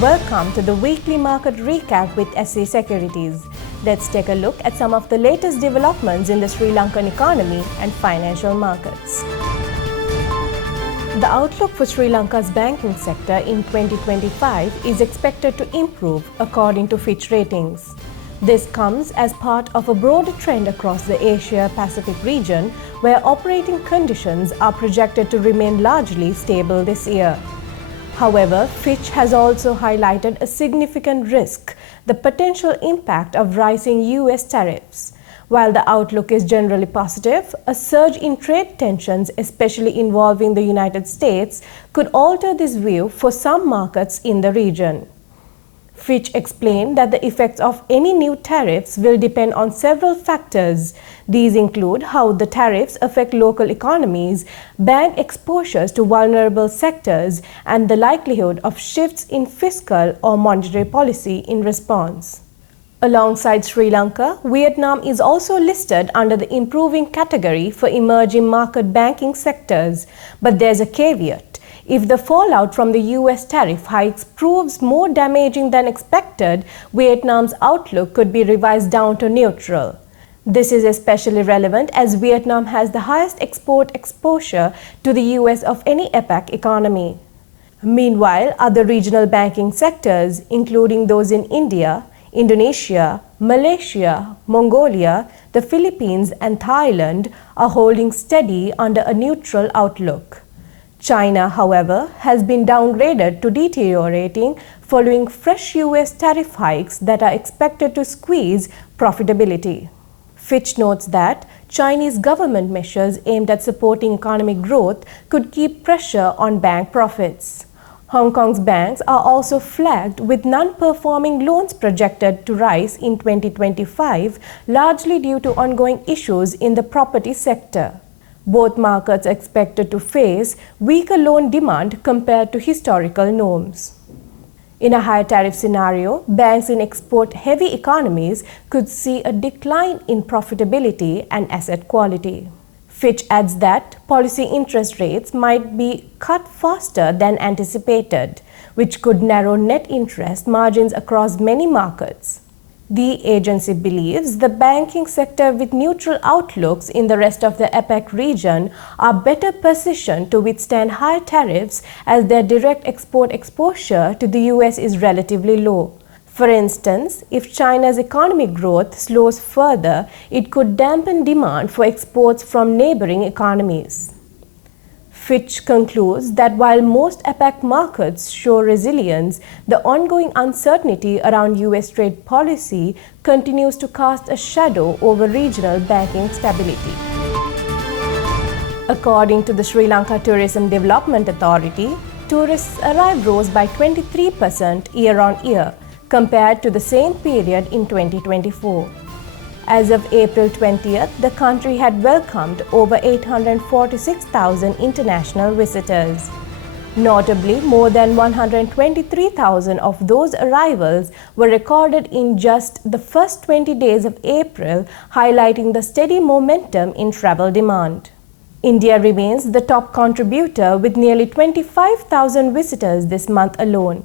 Welcome to the weekly market recap with SC Securities. Let's take a look at some of the latest developments in the Sri Lankan economy and financial markets. The outlook for Sri Lanka's banking sector in 2025 is expected to improve according to Fitch Ratings. This comes as part of a broader trend across the Asia-Pacific region where operating conditions are projected to remain largely stable this year. However, Fitch has also highlighted a significant risk, the potential impact of rising US tariffs. While the outlook is generally positive, a surge in trade tensions, especially involving the United States, could alter this view for some markets in the region. Fitch explained that the effects of any new tariffs will depend on several factors. These include how the tariffs affect local economies, bank exposures to vulnerable sectors, and the likelihood of shifts in fiscal or monetary policy in response. Alongside Sri Lanka, Vietnam is also listed under the improving category for emerging market banking sectors, but there's a caveat. If the fallout from the US tariff hikes proves more damaging than expected, Vietnam's outlook could be revised down to neutral. This is especially relevant as Vietnam has the highest export exposure to the US of any APEC economy. Meanwhile, other regional banking sectors, including those in India, Indonesia, Malaysia, Mongolia, the Philippines, and Thailand, are holding steady under a neutral outlook. China, however, has been downgraded to deteriorating following fresh US tariff hikes that are expected to squeeze profitability. Fitch notes that Chinese government measures aimed at supporting economic growth could keep pressure on bank profits. Hong Kong's banks are also flagged with non-performing loans projected to rise in 2025, largely due to ongoing issues in the property sector. Both markets are expected to face weaker loan demand compared to historical norms. In a high tariff scenario, banks in export-heavy economies could see a decline in profitability and asset quality. Fitch adds that policy interest rates might be cut faster than anticipated, which could narrow net interest margins across many markets. The agency believes the banking sector with neutral outlooks in the rest of the APEC region are better positioned to withstand high tariffs as their direct export exposure to the US is relatively low. For instance, if China's economic growth slows further, it could dampen demand for exports from neighboring economies. Fitch concludes that while most APEC markets show resilience, the ongoing uncertainty around US trade policy continues to cast a shadow over regional banking stability. According to the Sri Lanka Tourism Development Authority, tourists' arrival rose by 23% year-on-year compared to the same period in 2024. As of April 20th, the country had welcomed over 846,000 international visitors. Notably, more than 123,000 of those arrivals were recorded in just the first 20 days of April, highlighting the steady momentum in travel demand. India remains the top contributor with nearly 25,000 visitors this month alone.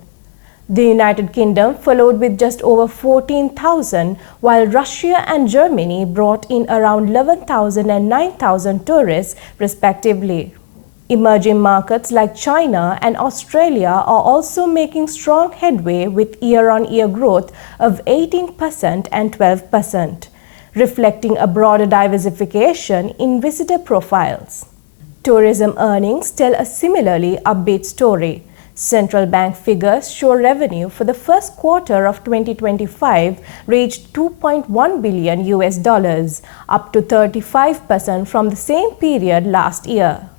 The United Kingdom followed with just over 14,000, while Russia and Germany brought in around 11,000 and 9,000 tourists, respectively. Emerging markets like China and Australia are also making strong headway with year-on-year growth of 18% and 12%, reflecting a broader diversification in visitor profiles. Tourism earnings tell a similarly upbeat story. Central bank figures show revenue for the first quarter of 2025 reached $2.1 billion, up to 35% from the same period last year.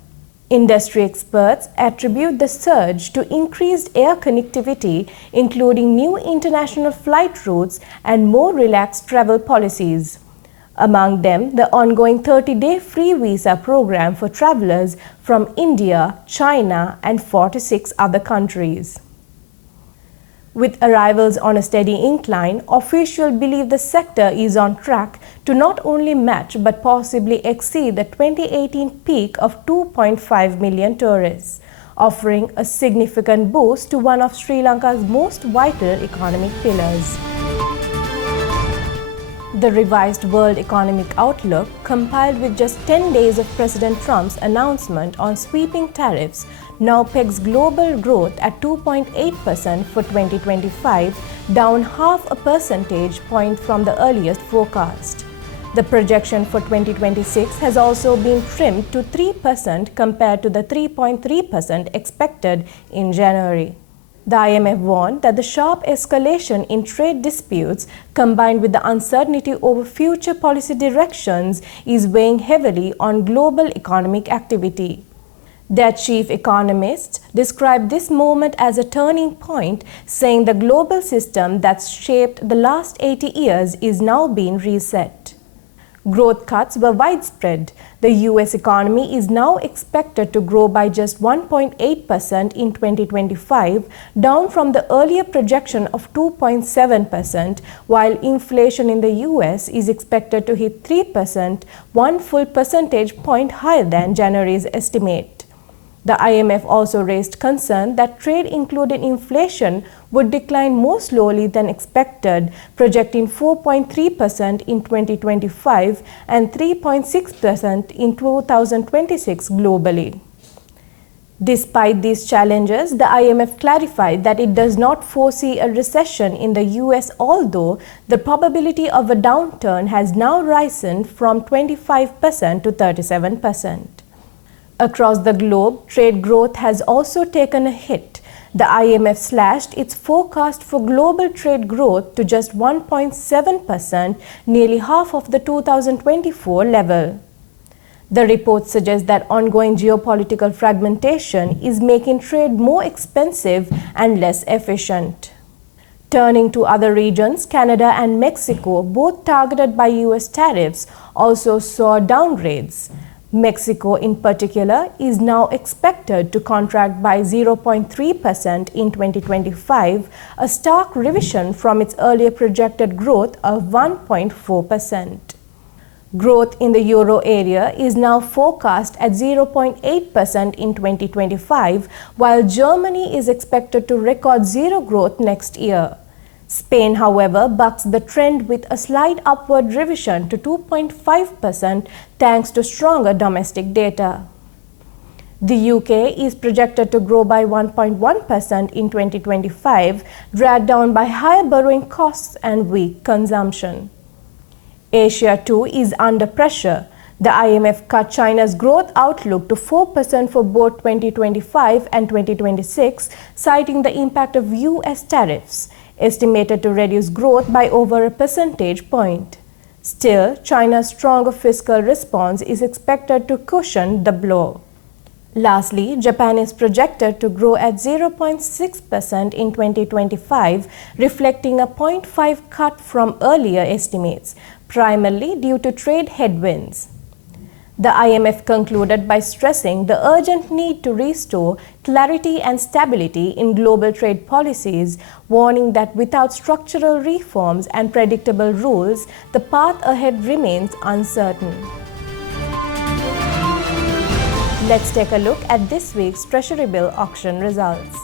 Industry experts attribute the surge to increased air connectivity, including new international flight routes and more relaxed travel policies. Among them, the ongoing 30-day free visa program for travelers from India, China, and 46 other countries. With arrivals on a steady incline, officials believe the sector is on track to not only match but possibly exceed the 2018 peak of 2.5 million tourists. offering a significant boost to one of Sri Lanka's most vital economic pillars. The revised World Economic Outlook, compiled with just 10 days of President Trump's announcement on sweeping tariffs, now pegs global growth at 2.8% for 2025, down half a percentage point from the earliest forecast. The projection for 2026 has also been trimmed to 3% compared to the 3.3% expected in January. The IMF warned that the sharp escalation in trade disputes, combined with the uncertainty over future policy directions, is weighing heavily on global economic activity. Their chief economist described this moment as a turning point, saying the global system that's shaped the last 80 years is now being reset. Growth cuts were widespread. The US economy is now expected to grow by just 1.8% in 2025, down from the earlier projection of 2.7%, while inflation in the US is expected to hit 3%, 1 full percentage point higher than January's estimate. The IMF also raised concern that trade-included inflation would decline more slowly than expected, projecting 4.3% in 2025 and 3.6% in 2026 globally. Despite these challenges, the IMF clarified that it does not foresee a recession in the US, although the probability of a downturn has now risen from 25% to 37%. Across the globe, trade growth has also taken a hit. The IMF slashed its forecast for global trade growth to just 1.7%, nearly half of the 2024 level. The report suggests that ongoing geopolitical fragmentation is making trade more expensive and less efficient. Turning to other regions, Canada and Mexico, both targeted by US tariffs, also saw downgrades. Mexico, in particular, is now expected to contract by 0.3% in 2025, a stark revision from its earlier projected growth of 1.4%. Growth in the euro area is now forecast at 0.8% in 2025, while Germany is expected to record zero growth next year. Spain, however, bucks the trend with a slight upward revision to 2.5% thanks to stronger domestic data. The UK is projected to grow by 1.1% in 2025, dragged down by higher borrowing costs and weak consumption. Asia, too, is under pressure. The IMF cut China's growth outlook to 4% for both 2025 and 2026, citing the impact of US tariffs, estimated to reduce growth by over a percentage point. Still, China's stronger fiscal response is expected to cushion the blow. Lastly, Japan is projected to grow at 0.6% in 2025, reflecting a 0.5 cut from earlier estimates, primarily due to trade headwinds. The IMF concluded by stressing the urgent need to restore clarity and stability in global trade policies, warning that without structural reforms and predictable rules, the path ahead remains uncertain. Let's take a look at this week's Treasury-bill auction results.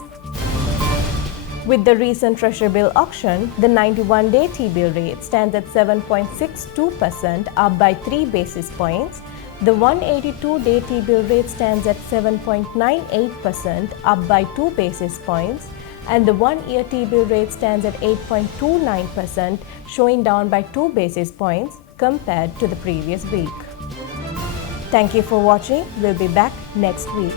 With the recent Treasury-bill auction, the 91-day T-bill rate stands at 7.62%, up by 3 basis points. The 182-day T-bill rate stands at 7.98%, up by 2 basis points, and the 1-year T-bill rate stands at 8.29%, showing down by 2 basis points compared to the previous week. Thank you for watching. We'll be back next week.